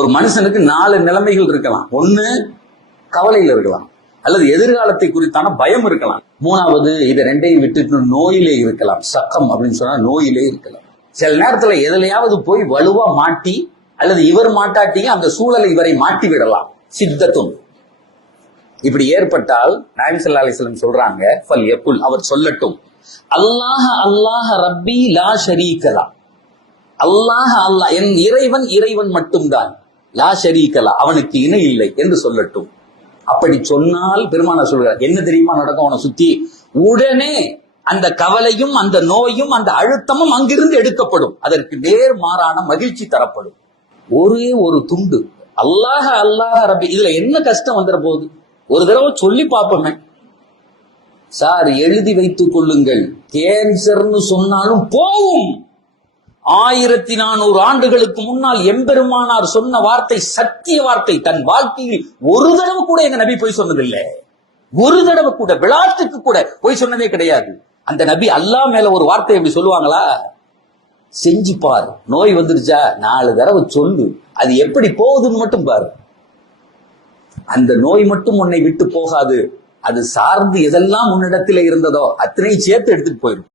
ஒரு மனுஷனுக்கு 4 நிலைமைகள் இருக்கலாம். ஒண்ணு கவலையில இருக்கலாம், அல்லது எதிர்காலத்தை குறித்தான பயம் இருக்கலாம். 3வது இதை ரெண்டையும் விட்டுட்டு நோயிலே இருக்கலாம். சக்கம் அப்படின்னு சொன்னா நோயிலே இருக்கலாம். சில நேரத்துல எதுலையாவது போய் வலுவா மாட்டி, அல்லது இவர் மாட்டாட்டியும் அந்த சூழலை இவரை மாட்டி விடலாம். சித்தத்தும் இப்படி ஏற்பட்டால் நாயகம் ஸல்லல்லாஹு அலைஹி வஸல்லம் சொல்றாங்க, ஃபல் யகுல், அவர் சொல்லட்டும், அல்லாஹ் அல்லாஹ் ரப்பி லா ஷரீக லா, அல்லாஹ் அல்லாஹ் என் இறைவன் இறைவன் மட்டும்தான், லா ஷரீக லா அவனுக்கு இணை இல்லை என்று சொல்லட்டும். அப்படி சொன்னால் பெருமானார் சொல்றார், என்ன தெரியுமா நடக்கும் அவனை சுத்தி? உடனே அந்த கவலையும் அந்த நோயும் அந்த அழுத்தமும் அங்கிருந்து எடுக்கப்படும். அதற்கு நேர் மாறான மகிழ்ச்சி தரப்படும். ஒரே ஒரு துண்டு அல்லாஹ் அல்லாஹ் ரப்பி, இதுல என்ன கஷ்டம் வந்துட போகுது? ஒரு தடவை சொல்லி பார்ப்போமே. சார் எழுதி வைத்துக் கொள்ளுங்கள், கேன்சர்னு சொன்னாலும் போகும். 1400 ஆண்டுகளுக்கு முன்னால் எம்பெருமானார் சொன்ன வார்த்தை சத்திய வார்த்தை. தன் வாழ்க்கையில் ஒரு தடவை கூட எங்க நபி போய் சொன்னதில்லை. ஒரு தடவை கூட, விளையாட்டுக்கு கூட போய் சொன்னதே கிடையாது. அந்த நபி அல்லாஹ் மேல ஒரு வார்த்தை எப்படி சொல்லுவாங்களா? செஞ்சு பாரு, நோய் வந்துருச்சா 4 தடவை சொல்லு, அது எப்படி போகுதுன்னு மட்டும் பாரு. அந்த நோய் மட்டும் உன்னை விட்டு போகாது, அது சார்ந்து எதெல்லாம் உன்னிடத்திலே இருந்ததோ அத்தனை சேர்த்து எடுத்துட்டு போயிடும்.